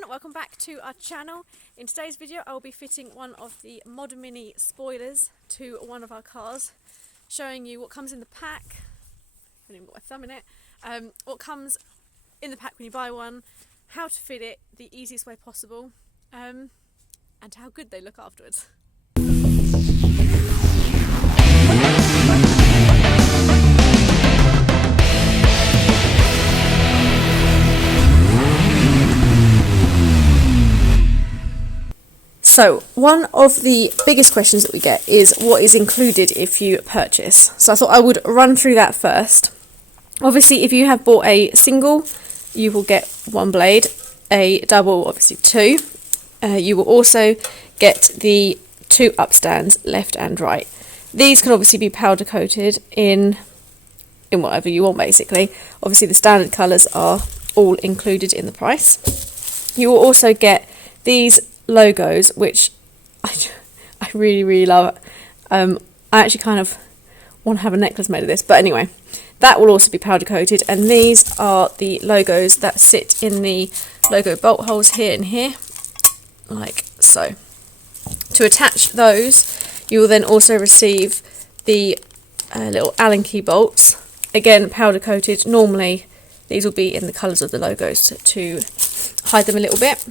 everyone, welcome back to our channel. In today's video I will be fitting one of the Mod Mini spoilers to one of our cars, showing you what comes in the pack. I haven't even got my thumb in it. What comes in the pack when you buy one, how to fit it the easiest way possible, and how good they look afterwards. So, one of the biggest questions that we get is what is included if you purchase. So I thought I would run through that first. Obviously, if you have bought a single, you will get one blade, a double, obviously two. You will also get the two upstands, left and right. These can obviously be powder coated in whatever you want, basically. Obviously, the standard colours are all included in the price. You will also get these logos, which I really love. I actually kind of want to have a necklace made of this, but anyway, that will also be powder coated, and these are the logos that sit in the logo bolt holes here and here, like so. To attach those, you will then also receive the little Allen key bolts, again powder coated. Normally these will be in the colours of the logos to hide them a little bit.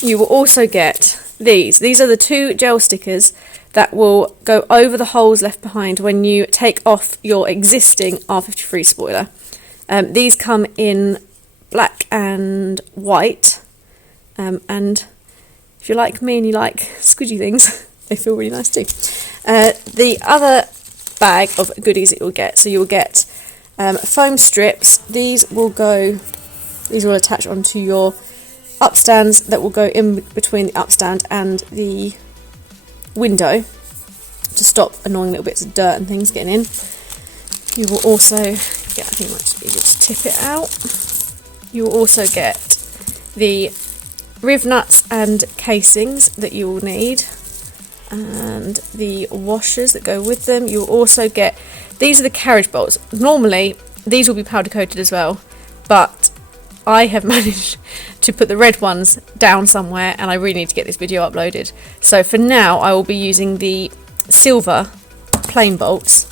You will also get these. These are the two gel stickers that will go over the holes left behind when you take off your existing R53 spoiler. These come in black and white, and if you're like me and you like squidgy things, they feel really nice too. The other bag of goodies that you'll get, so you'll get foam strips. These will attach onto your upstands that will go in between the upstand and the window to stop annoying little bits of dirt and things getting in. You will also I think it might just be easier to tip it out. You will also get the riv nuts and casings that you will need, and the washers that go with them. You'll also get, these are the carriage bolts. Normally these will be powder coated as well, but I have managed to put the red ones down somewhere, and I really need to get this video uploaded. So for now I will be using the silver plain bolts.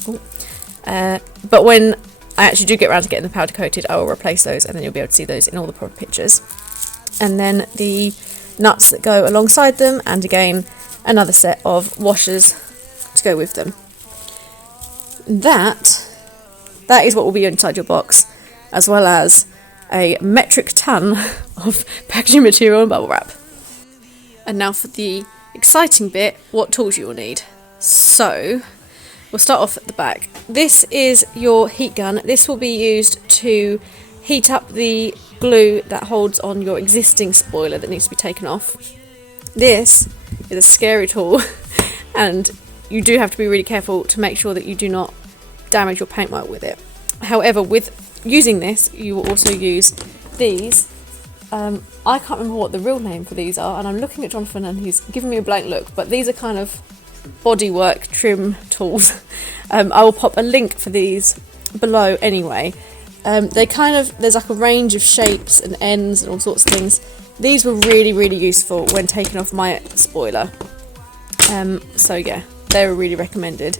But when I actually do get around to getting the powder coated, I will replace those, and then you'll be able to see those in all the proper pictures. And then the nuts that go alongside them, and again another set of washers to go with them. That is what will be inside your box, as well as a metric ton of packaging material and bubble wrap. And now for the exciting bit, what tools you will need. So we'll start off at the back. This is your heat gun. This will be used to heat up the glue that holds on your existing spoiler that needs to be taken off. This is a scary tool, and you do have to be really careful to make sure that you do not damage your paintwork with it. However, with using this, you will also use these. I can't remember what the real name for these are, and I'm looking at Jonathan and he's giving me a blank look, but these are kind of Bodywork trim tools. I will pop a link for these below anyway. There's like a range of shapes and ends and all sorts of things. These were really useful when taking off my spoiler. So yeah, they were really recommended.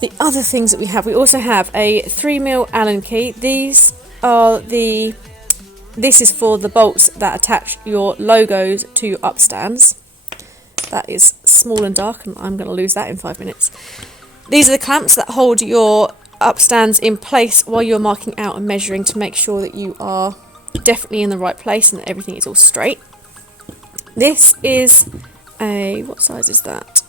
The other things that we also have a 3mm Allen key. This is for the bolts that attach your logos to your upstands. That is small and dark, and I'm going to lose that in 5 minutes. These are the clamps that hold your upstands in place while you're marking out and measuring to make sure that you are definitely in the right place and that everything is all straight. This is what size is that?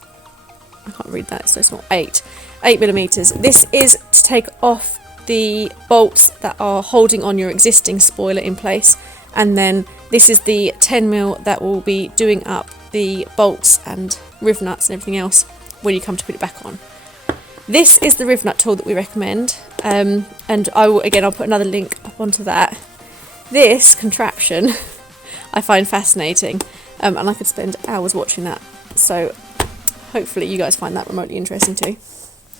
I can't read that, it's so small. 8mm. This is to take off the bolts that are holding on your existing spoiler in place, and then this is the 10mm that will be doing up the bolts and riv nuts and everything else when you come to put it back on. This is the riv nut tool that we recommend, and I'll put another link up onto that. This contraption I find fascinating, and I could spend hours watching that, so hopefully you guys find that remotely interesting too.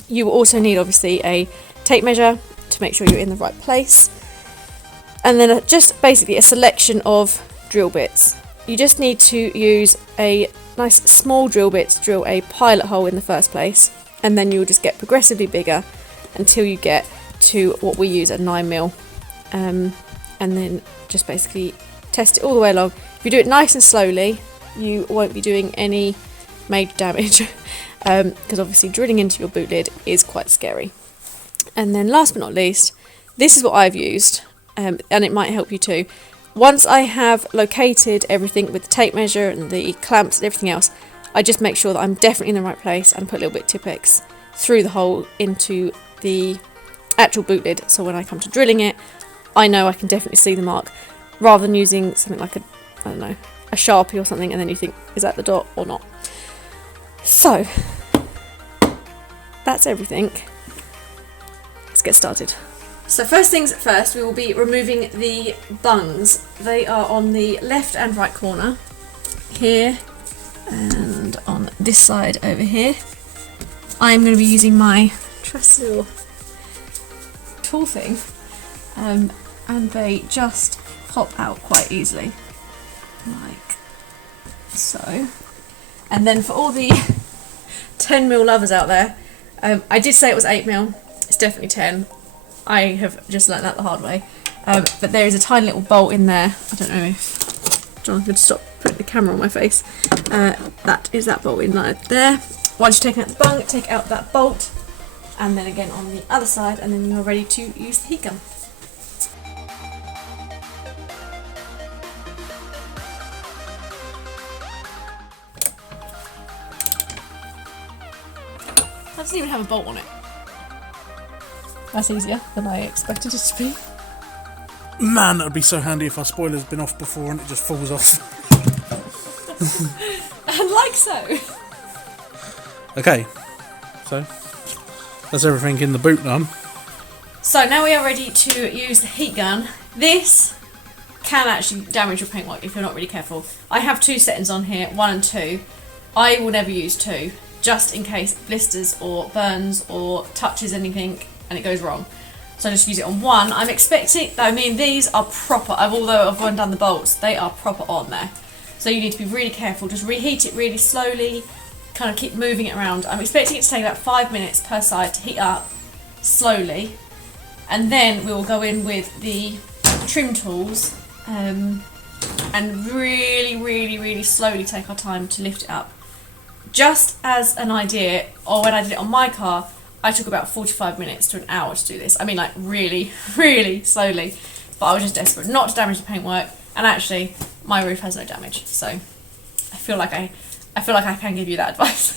You will also need obviously a tape measure to make sure you're in the right place, and then just basically a selection of drill bits. You just need to use a nice small drill bit to drill a pilot hole in the first place, and then you'll just get progressively bigger until you get to what we use at 9mm, and then just basically test it all the way along. If you do it nice and slowly, you won't be doing any major damage, because obviously drilling into your boot lid is quite scary. And then last but not least, this is what I've used, and it might help you too. Once I have located everything with the tape measure and the clamps and everything else, I just make sure that I'm definitely in the right place and put a little bit of Tipp-Ex through the hole into the actual boot lid, so when I come to drilling it, I know I can definitely see the mark, rather than using something like a Sharpie or something, and then you think, is that the dot or not? So, that's everything. Let's get started. So first things first, we will be removing the bungs. They are on the left and right corner, here, and on this side over here. I am going to be using my trusty little tool thing, and they just pop out quite easily, like so. And then for all the 10mm lovers out there, I did say it was 8mm, it's definitely 10. I have just learnt that the hard way. But there is a tiny little bolt in there. I don't know if John could stop putting the camera on my face. That is that bolt in there. Once you've taken out the bung, take out that bolt, and then again on the other side, and then you're ready to use the heat gun. That doesn't even have a bolt on it. That's easier than I expected it to be. Man, that would be so handy if our spoiler's been off before and it just falls off. And like so. Okay, so that's everything in the boot done. So now we are ready to use the heat gun. This can actually damage your paintwork if you're not really careful. I have two settings on here, 1 and 2. I will never use 2, just in case it blisters or burns or touches anything and it goes wrong. So I just use it on 1. I'm expecting, I mean, these are proper, although I've run down the bolts, they are proper on there. So you need to be really careful, just reheat it really slowly, kind of keep moving it around. I'm expecting it to take about 5 minutes per side to heat up slowly, and then we will go in with the trim tools and really slowly take our time to lift it up. Just as an idea, or when I did it on my car, I took about 45 minutes to an hour to do this. I mean, like really slowly, but I was just desperate not to damage the paintwork, and actually my roof has no damage, so I feel like I can give you that advice.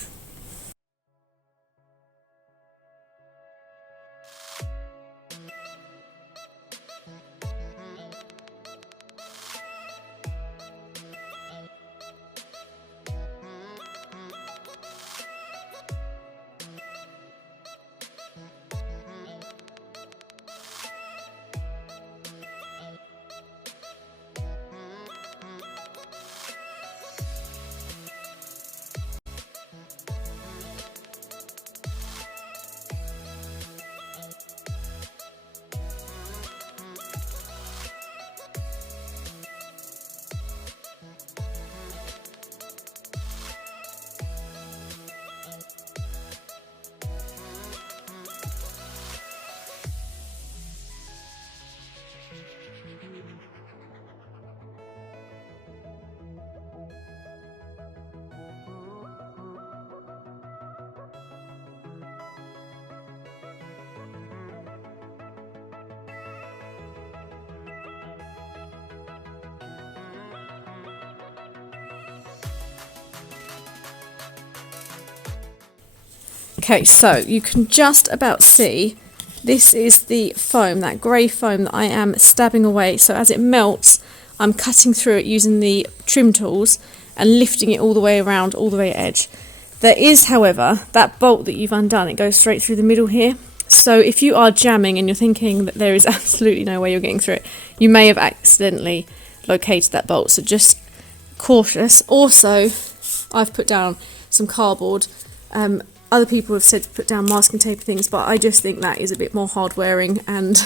Okay, so you can just about see, this is the foam, that grey foam that I am stabbing away. So as it melts, I'm cutting through it using the trim tools and lifting it all the way around, all the way edge. There is, however, that bolt that you've undone, it goes straight through the middle here. So if you are jamming and you're thinking that there is absolutely no way you're getting through it, you may have accidentally located that bolt, so just cautious. Also, I've put down some cardboard. Other people have said to put down masking tape and things, but I just think that is a bit more hard wearing and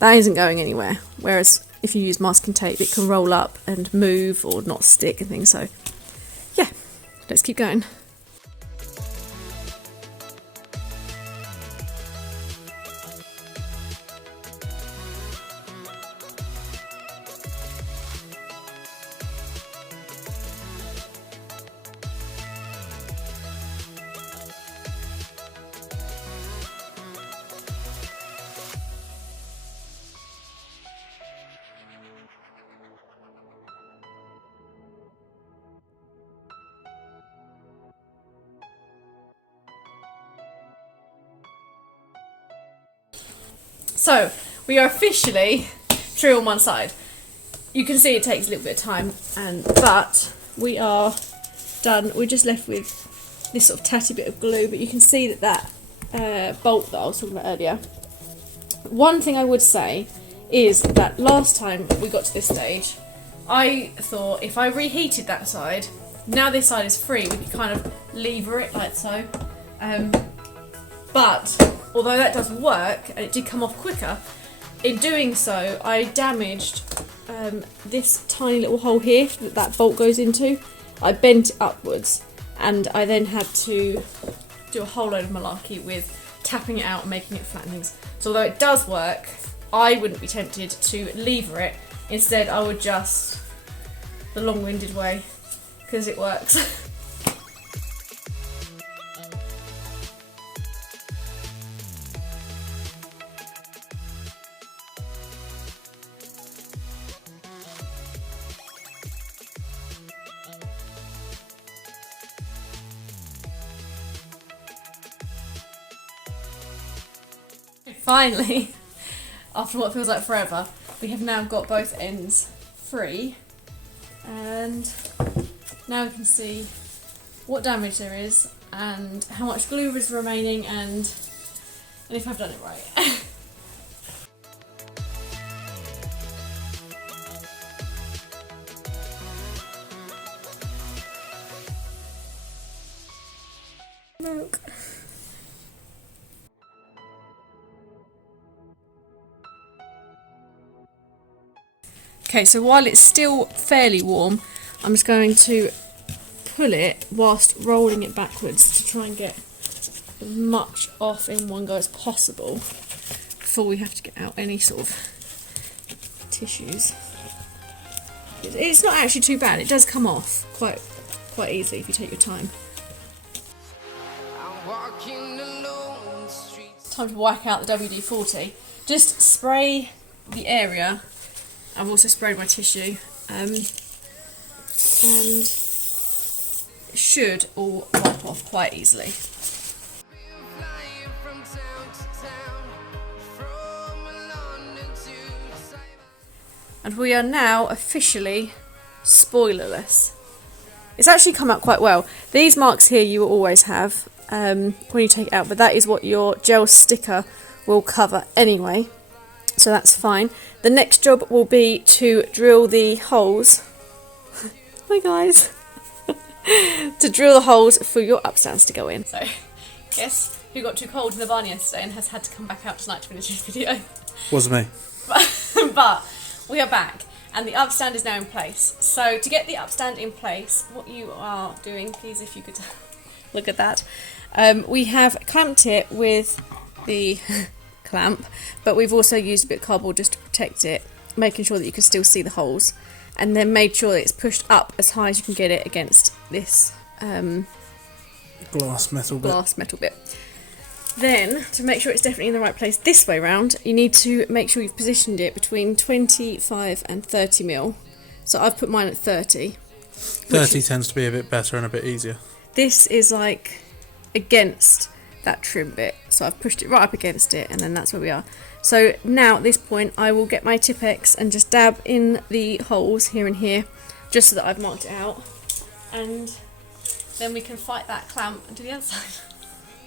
that isn't going anywhere. Whereas if you use masking tape, it can roll up and move or not stick and things. So yeah, let's keep going. So we are officially through on one side. You can see it takes a little bit of time, but we are done. We're just left with this sort of tatty bit of glue, but you can see that bolt that I was talking about earlier. One thing I would say is that last time we got to this stage, I thought if I reheated that side, now this side is free, we could kind of lever it like so. But although that does work, and it did come off quicker, in doing so I damaged this tiny little hole here that bolt goes into. I bent it upwards, and I then had to do a whole load of malarkey with tapping it out and making it flat and things. So although it does work, I wouldn't be tempted to lever it. Instead I would just the long-winded way, because it works. Finally, after what feels like forever, we have now got both ends free, and now we can see what damage there is and how much glue is remaining, and if I've done it right. Milk. Okay, so while it's still fairly warm, I'm just going to pull it whilst rolling it backwards to try and get as much off in one go as possible before we have to get out any sort of tissues. It's not actually too bad. It does come off quite easily if you take your time. Time to whack out the WD-40. Just spray the area. I've also sprayed my tissue, and it should all wipe off quite easily. And we are now officially spoilerless. It's actually come out quite well. These marks here you will always have when you take it out, but that is what your gel sticker will cover anyway, so that's fine. The next job will be to drill the holes. Hi guys. To drill the holes for your upstands to go in. So, guess who got too cold in the barn yesterday and has had to come back out tonight to finish this video? Wasn't me. But we are back, and the upstand is now in place. So to get the upstand in place, what you are doing, please, if you could look at that, we have clamped it with the clamp, but we've also used a bit of cardboard just to protect it, making sure that you can still see the holes, and then made sure that it's pushed up as high as you can get it against this glass metal bit. Then, to make sure it's definitely in the right place this way round, you need to make sure you've positioned it between 25 and 30 mil. So I've put mine at 30. 30 tends to be a bit better and a bit easier. This is like against that trim bit, so I've pushed it right up against it, and then that's where we are. So now at this point I will get my Tipp-Ex and just dab in the holes here and here, just so that I've marked it out, and then we can fight that clamp and do the other side.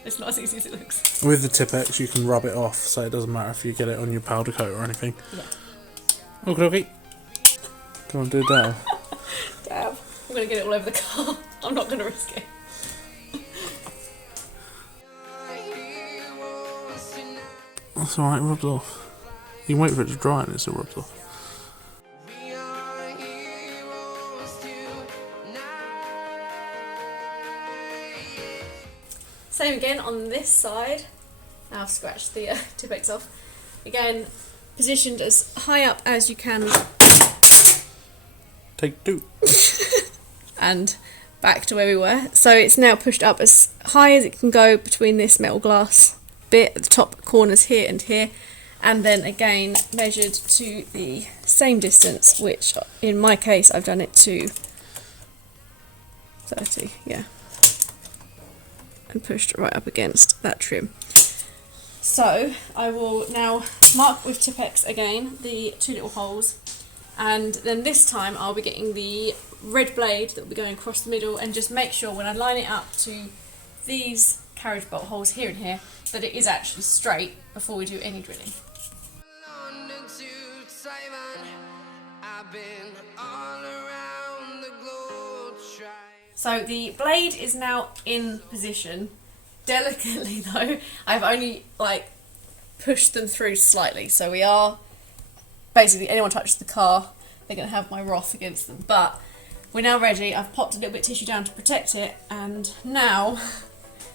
It's not as easy as it looks. With the Tipp-Ex you can rub it off, so it doesn't matter if you get it on your powder coat or anything. Yeah. Okay. Come on, do a dab. Dab. I'm going to get it all over the car. I'm not going to risk it. That's alright, it rubs off. You can wait for it to dry and it still rubs off. Same again on this side. Now I've scratched the Tipp-Ex off. Again, positioned as high up as you can. Take 2. And back to where we were. So it's now pushed up as high as it can go between this metal glass bit at the top corners here and here. And then again measured to the same distance, which in my case I've done it to 30, yeah. And pushed right up against that trim. So I will now mark with Tipp-Ex again the 2 little holes, and then this time I'll be getting the red blade that will be going across the middle, and just make sure when I line it up to these carriage bolt holes here and here that it is actually straight before we do any drilling. So the blade is now in position. Delicately though, I've only like pushed them through slightly, so we are basically, anyone touches the car, they're going to have my wrath against them. But we're now ready. I've popped a little bit of tissue down to protect it, and now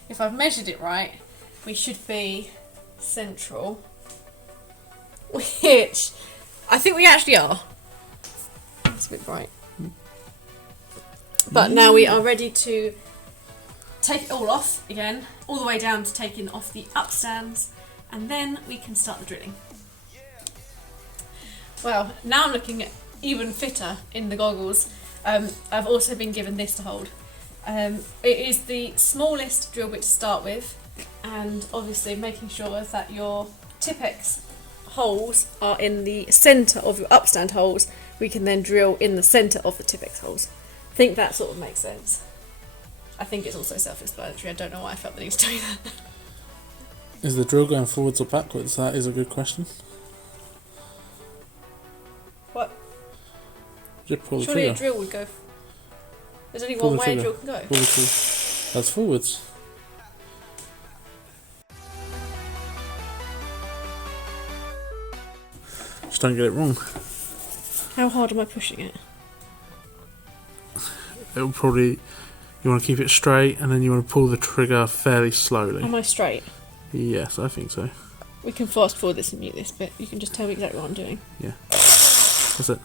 if I've measured it right, we should be central, which I think we actually are. It's a bit bright. But now we are ready to take it all off again, all the way down to taking off the upstands, and then we can start the drilling. Well, now I'm looking even fitter in the goggles. I've also been given this to hold. It is the smallest drill bit to start with, and obviously making sure that your Tipp-Ex holes are in the centre of your upstand holes, we can then drill in the centre of the Tipp-Ex holes. I think that sort of makes sense. I think it's also self-explanatory. I don't know why I felt the need to tell you that. Is the drill going forwards or backwards? That is a good question. What? Just pull the Surely trigger. a drill would go... There's only Pull one the way a trigger. drill can go. Pull the trigger. That's forwards. Just don't get it wrong. How hard am I pushing it? It'll probably... You want to keep it straight, and then you want to pull the trigger fairly slowly. Am I straight? Yes, I think so. We can fast forward this and mute this bit. You can just tell me exactly what I'm doing. Yeah. That's it.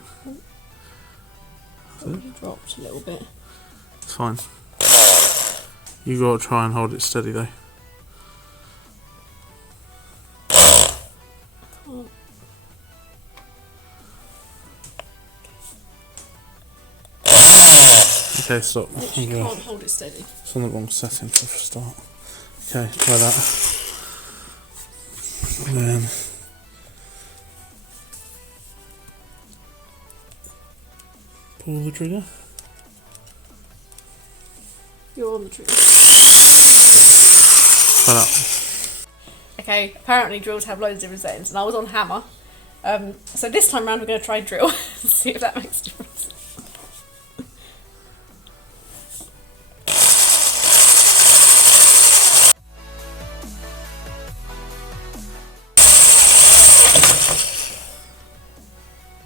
You dropped a little bit. It's fine. You got to try and hold it steady though. Can't. Okay, stop. Literally can't hold it steady. It's on the wrong setting for a start. Okay, try that. And then pull the trigger. You're on the trigger. Try that. Okay, apparently drills have loads of different settings, and I was on hammer. So this time round we're going to try drill. See if that makes a difference.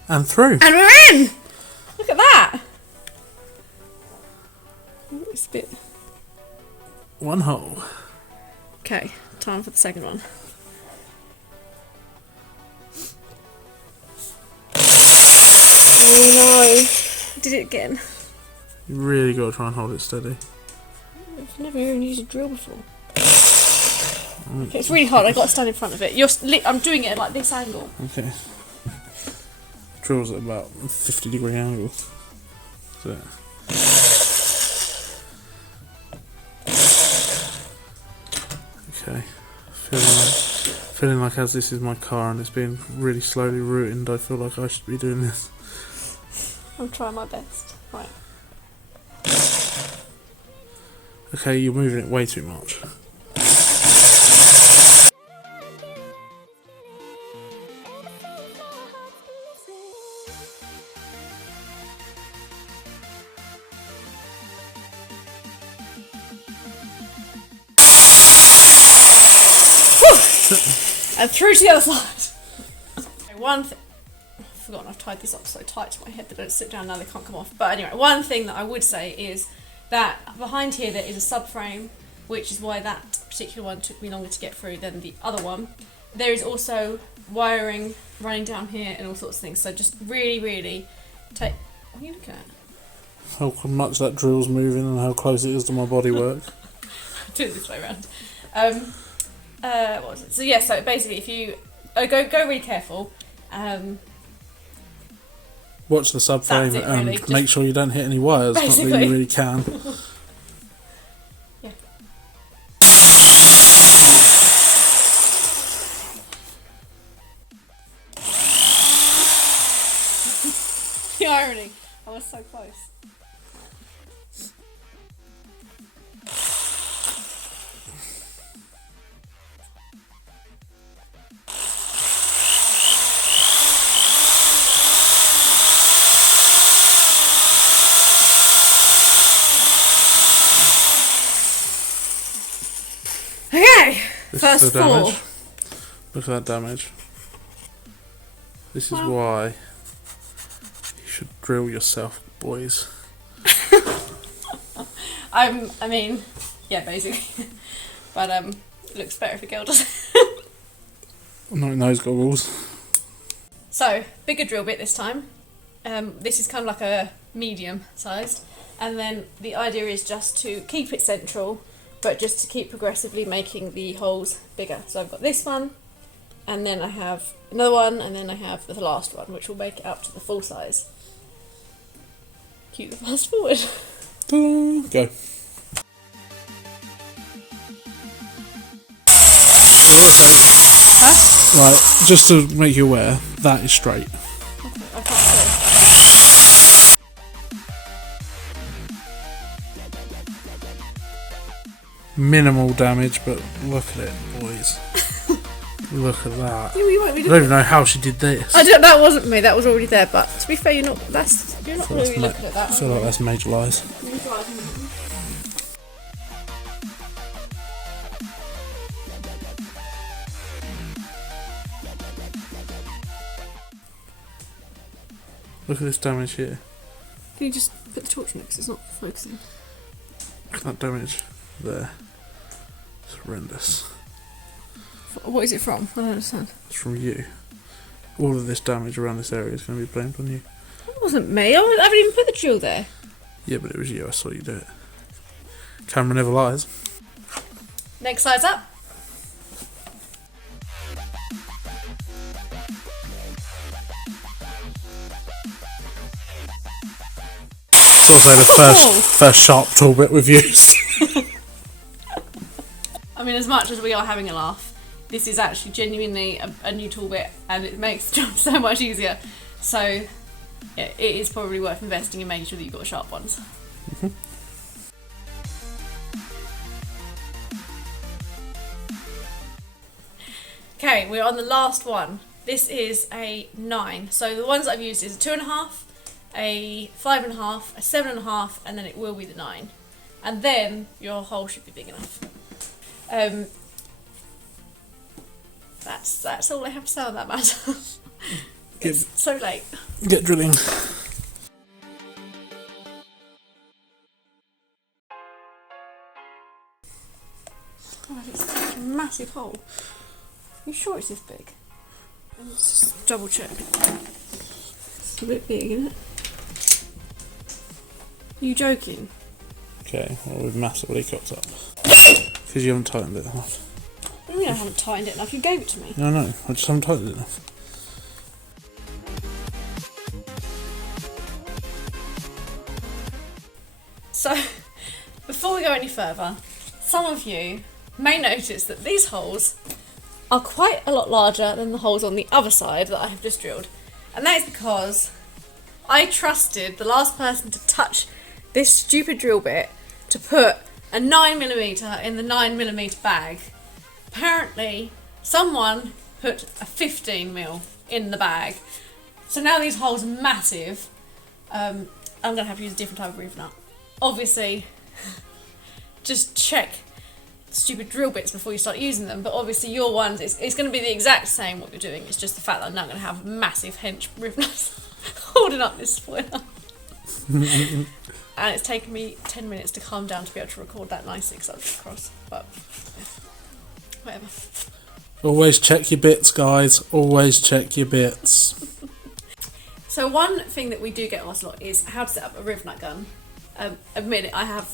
And through. And we're in! Look at that! Ooh, it's a bit... One hole. Okay, time for the second one. Oh no! Did it again. You really got to try and hold it steady. I've never even used a drill before. Okay, it's really hard. I've got to stand in front of it. I'm doing it at like this angle. Okay. Drill's at about 50-degree angle. So. Okay. Feeling like as this is my car and it's being really slowly routed, I feel like I should be doing this. I'm trying my best. Right. Okay, you're moving it way too much. And through to the other side. Okay, I've forgotten I've tied this up so tight to my head that don't sit down now, they can't come off. But anyway, one thing that I would say is that behind here there is a subframe, which is why that particular one took me longer to get through than the other one. There is also wiring running down here and all sorts of things, so just really take... What are you looking at? How much that drill's moving and how close it is to my bodywork. Do it this way around. What was it? So yeah, so basically if you... go really careful. Watch the subframe and really. make sure you don't hit any wires, not that you really can. Yeah. The irony. I was so close. Okay, This first is the 4. damage. Look at that damage. This is why you should drill yourself, boys. I mean, yeah, basically. But it looks better if a girl does it. Not in those goggles. So, bigger drill bit this time. This is kind of like a medium sized. And then the idea is just to keep it central, but just to keep progressively making the holes bigger. So I've got this one, and then I have another one, and then I have the last one, which will make it up to the full size. Cue the fast forward. Go. Huh? Right, just to make you aware, that is straight. I can't see. Minimal damage, but look at it, boys. Look at that. You won't I don't even know how she did this. That wasn't me. That was already there. But to be fair, you're not really looking at that. I feel like that's major lies. Look at this damage here. Can you just put the torch next? It's not focusing. Look at that damage there. It's horrendous. What is it from? I don't understand. It's from you. All of this damage around this area is going to be blamed on you. It wasn't me. I haven't even put the drill there. Yeah, but it was you. I saw you do it. Camera never lies. Next size up. Sort of say the first sharp tool bit we've used. I mean, as much as we are having a laugh, this is actually genuinely a new tool bit, and it makes the job so much easier. So, yeah, it is probably worth investing in making sure that you've got sharp ones. Mm-hmm. Okay, we're on the last one. This is a 9. So the ones I've used is a 2.5, a 5.5, a 7.5, and then it will be the 9. And then your hole should be big enough. That's all I have to say on that matter. It's so late. Get drilling. Oh, it's such a massive hole. Are you sure it's this big? Let's just double check. It's a bit big, isn't it? Are you joking? Okay, well we've massively cocked up. Because you haven't tightened it enough. What do you mean I haven't tightened it enough? You gave it to me. No, I just haven't tightened it enough. So, before we go any further, some of you may notice that these holes are quite a lot larger than the holes on the other side that I have just drilled. And that is because I trusted the last person to touch this stupid drill bit to put a 9mm in the 9mm bag. Apparently, someone put a 15mm in the bag. So now these holes are massive. I'm going to have to use a different type of reef nut. Obviously, just check the stupid drill bits before you start using them, but obviously your ones, it's going to be the exact same what you're doing. It's just the fact that I'm now going to have massive hench reef nuts holding up this spoiler. And it's taken me 10 minutes to calm down to be able to record that nicely because I was across. But yeah. whatever. Always check your bits, guys. Always check your bits. So one thing that we do get asked a lot is how to set up a Rhythmic Gun. Admit it, I have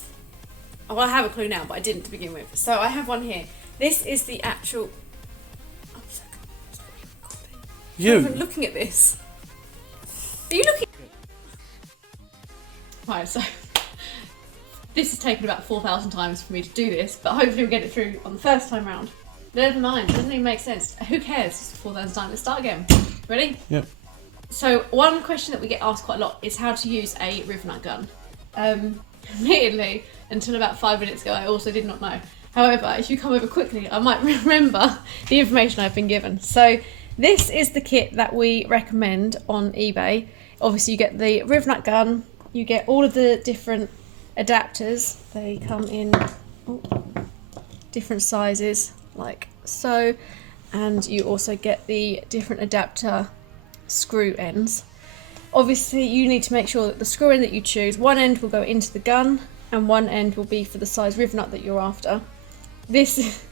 a clue now, but I didn't to begin with. So I have one here. This is the actual... Oh, You? I'm not even looking at this. Are you looking? Right, so this has taken about 4,000 times for me to do this, but hopefully we'll get it through on the first time round. Never mind, it doesn't even make sense. Who cares? It's 4,000 times. Let's start again. Ready? Yep. So one question that we get asked quite a lot is how to use a Rhythmic Gun. Admittedly, until about 5 minutes ago, I also did not know. However, if you come over quickly, I might remember the information I've been given. So this is the kit that we recommend on eBay. Obviously, you get the Rhythmic Gun, you get all of the different adapters. They come in different sizes, like so, and you also get the different adapter screw ends. Obviously you need to make sure that the screw end that you choose, one end will go into the gun and one end will be for the size Rhythmic that you're after. This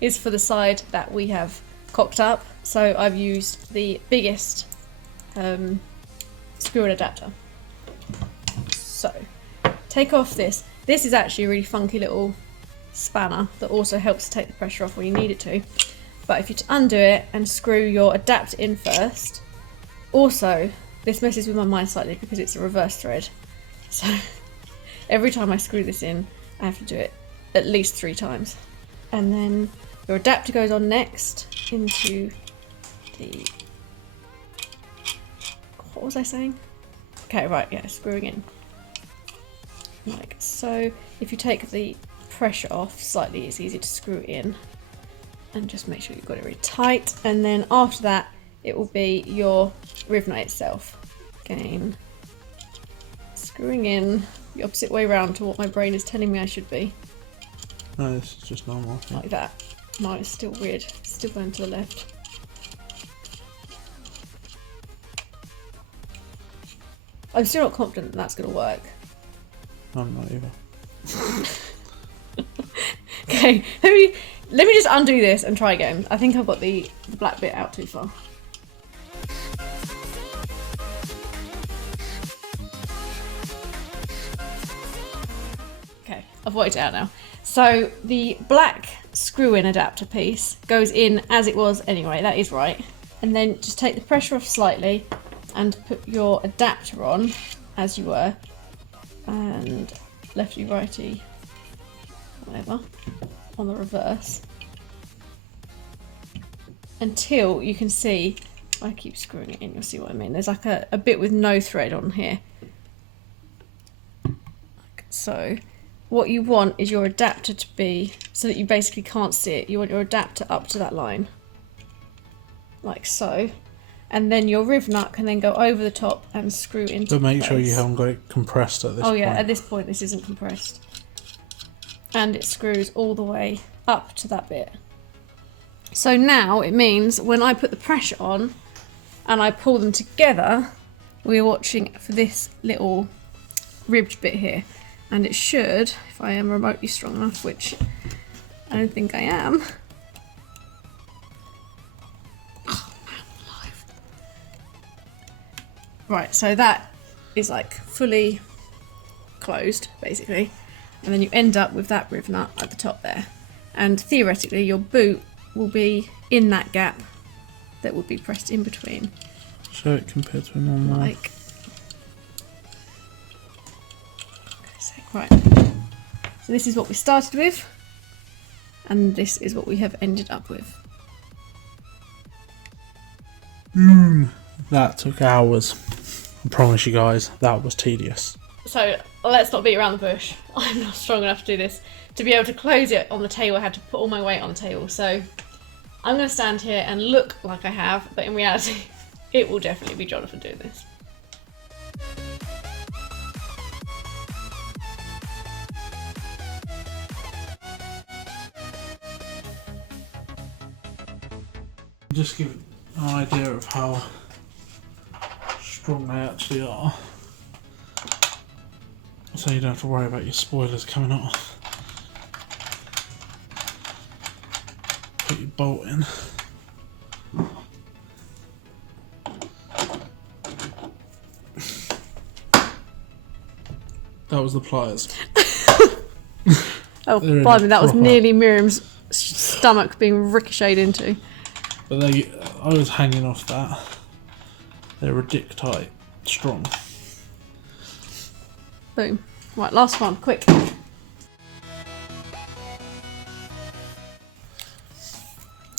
is for the side that we have cocked up, so I've used the biggest screw and adapter. So take off this. This is actually a really funky little spanner that also helps to take the pressure off when you need it to. But if you undo it and screw your adapter in first, also this messes with my mind slightly because it's a reverse thread. So every time I screw this in, I have to do it at least 3 times. And then your adapter goes on next into the... What was I saying? Okay, right, yeah, screwing in. Like so. If you take the pressure off slightly, it's easy to screw in. And just make sure you've got it really tight. And then after that, it will be your Rhythmic itself. Again, screwing in the opposite way around to what my brain is telling me I should be. No, this is just normal. Like that. No, it's still weird. It's still going to the left. I'm still not confident that that's going to work. I'm not either. Okay, let me just undo this and try again. I think I've got the black bit out too far. Okay, I've worked it out now. So the black screw-in adapter piece goes in as it was anyway, that is right. And then just take the pressure off slightly and put your adapter on as you were. And lefty righty, whatever, on the reverse. Until you can see, I keep screwing it in, you'll see what I mean. There's like a bit with no thread on here. Like so. What you want is your adapter to be, so that you basically can't see it, you want your adapter up to that line. Like so. And then your Rhythmic can then go over the top and screw into But make place. sure you haven't got it compressed at this point. Oh yeah, at this point this isn't compressed. And it screws all the way up to that bit. So now it means when I put the pressure on and I pull them together, we're watching for this little ribbed bit here. And it should, if I am remotely strong enough, which I don't think I am. Oh, man, alive. Right, so that is like fully closed, basically. And then you end up with that Rhythmic at the top there. And theoretically, your boot will be in that gap that would be pressed in between. Show it compared to a normal one. Like, right, so this is what we started with, and this is what we have ended up with. That took hours. I promise you guys, that was tedious. So let's not beat around the bush. I'm not strong enough to do this. To be able to close it on the table, I had to put all my weight on the table. So I'm going to stand here and look like I have, but in reality, it will definitely be Jonathan doing this. Just give an idea of how strong they actually are. So you don't have to worry about your spoilers coming off. your bolt in. That was the pliers. Oh, blimey, that was nearly Miriam's stomach being ricocheted into. But I was hanging off that. They were dick tight, strong. Boom. Right, last one, quick.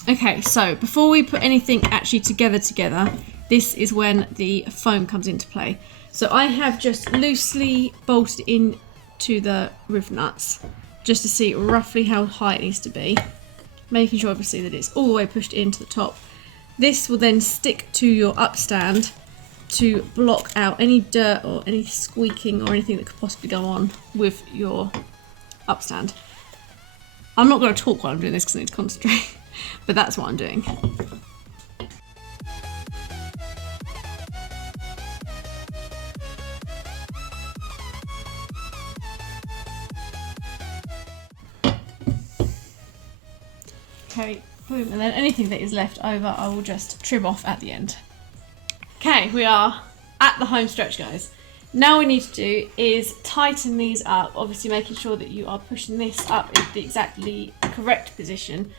Okay, so before we put anything actually together, this is when the foam comes into play. So I have just loosely bolted into the roof nuts just to see roughly how high it needs to be, making sure obviously that it's all the way pushed into the top. This will then stick to your upstand to block out any dirt or any squeaking or anything that could possibly go on with your upstand. I'm not going to talk while I'm doing this because I need to concentrate, but that's what I'm doing. Okay, boom, and then anything that is left over I will just trim off at the end. Okay, we are at the home stretch, guys. Now what we need to do is tighten these up, obviously making sure that you are pushing this up in the exactly correct position.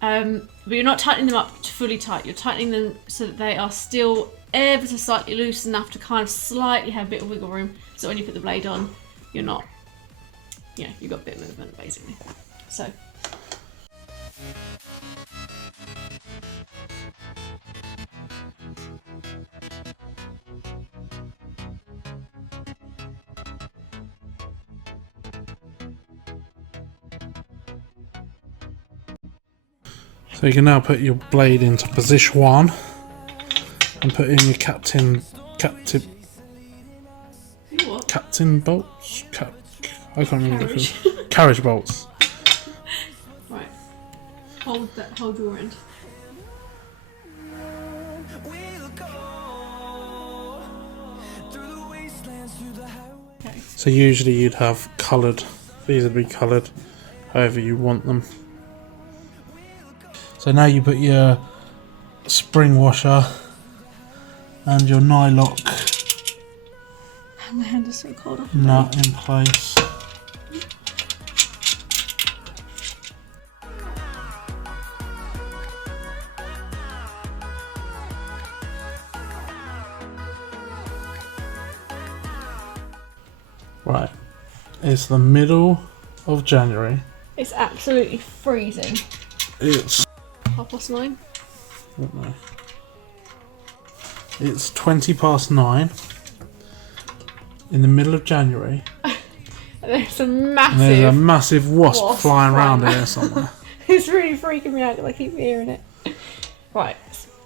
But you're not tightening them up to fully tight, you're tightening them so that they are still ever so slightly loose enough to kind of slightly have a bit of wiggle room, so when you put the blade on, you're not, you've got a bit of movement basically. So. So you can now put your blade into position 1 and put in your captain bolts. I can't remember. Carriage bolts. Right. Hold your end. Okay. So usually you'd have coloured. These would be coloured, however you want them. So now you put your spring washer and your nylock My hand is so cold. nut in place. Right, it's the middle of January. It's absolutely freezing. It's 9:30. I don't know. It's 9:20 in the middle of January. There's a massive wasp flying around here somewhere. It's really freaking me out because I keep hearing it. Right,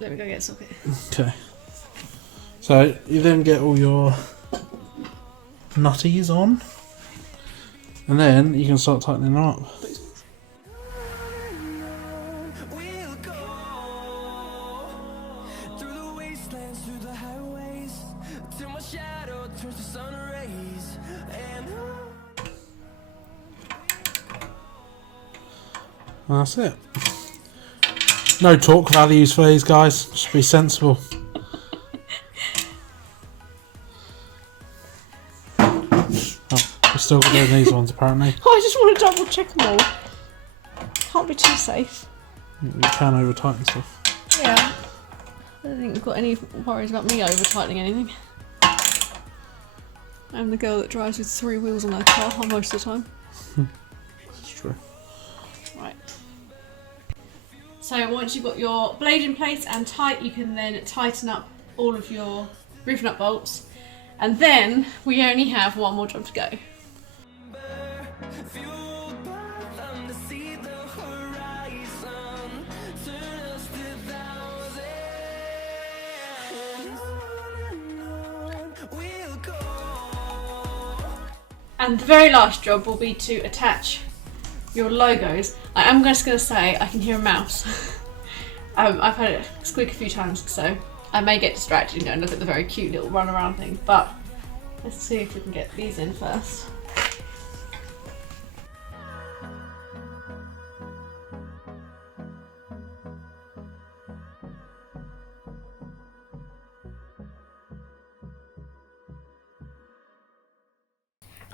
let me go get a socket. Okay. So you then get all your nutties on, and then you can start tightening them up. And that's it. No torque values for these guys, just be sensible. We're still doing these ones apparently. I just want to double check them all. Can't be too safe. You can over tighten stuff. Yeah. I don't think we've got any worries about me over tightening anything. I'm the girl that drives with 3 wheels on her car most of the time. That's true. Right. So once you've got your blade in place and tight, you can then tighten up all of your roof nut bolts. And then we only have one more job to go. And the very last job will be to attach your logos. I am just going to say I can hear a mouse. I've had it squeak a few times, so I may get distracted and look at the very cute little run around thing, but let's see if we can get these in first.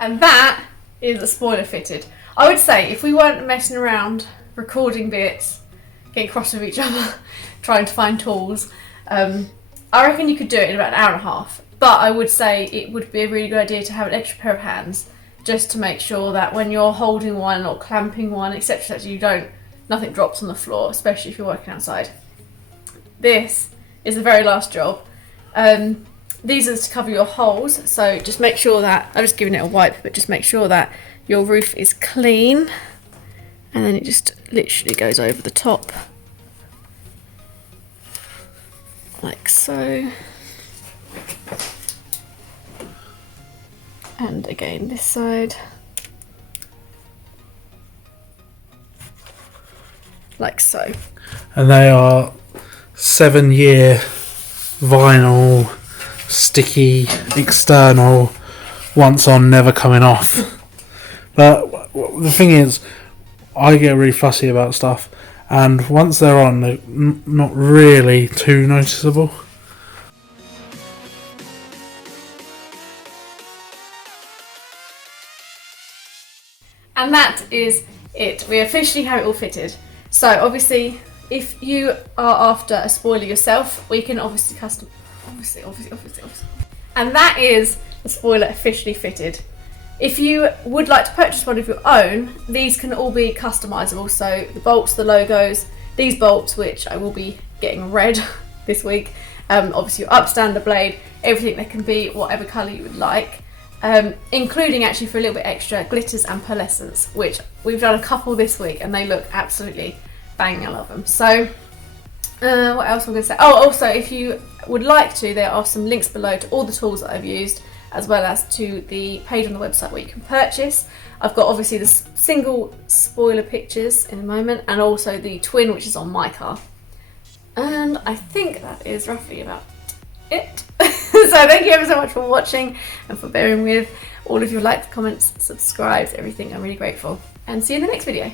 And that is a spoiler fitted. I would say if we weren't messing around, recording bits, getting cross with each other, trying to find tools, I reckon you could do it in about an hour and a half. But I would say it would be a really good idea to have an extra pair of hands, just to make sure that when you're holding one or clamping one, etc., nothing drops on the floor, especially if you're working outside. This is the very last job. These are to cover your holes, so just make sure that, I'm just giving it a wipe, but just make sure that your roof is clean, and then it just literally goes over the top, like so. And again this side, like so. And they are 7-year vinyl, sticky, external, once on, never coming off. But the thing is, I get really fussy about stuff, and once they're on, they're not really too noticeable. And that is it. We officially have it all fitted. So obviously, if you are after a spoiler yourself, we can obviously custom. Obviously. And that is the spoiler officially fitted. If you would like to purchase one of your own, these can all be customizable. So the bolts, the logos, these bolts, which I will be getting red this week. Obviously your upstander blade, everything that can be whatever colour you would like. Including actually, for a little bit extra, glitters and pearlescents, which we've done a couple this week and they look absolutely banging. I love them. So what else am I going to say? Oh, also, if you would like to, there are some links below to all the tools that I've used, as well as to the page on the website where you can purchase. I've got obviously the single spoiler pictures in a moment, and also the twin, which is on my car. And I think that is roughly about it. So thank you ever so much for watching and for bearing with all of your likes, comments, subscribes, everything. I'm really grateful, and see you in the next video.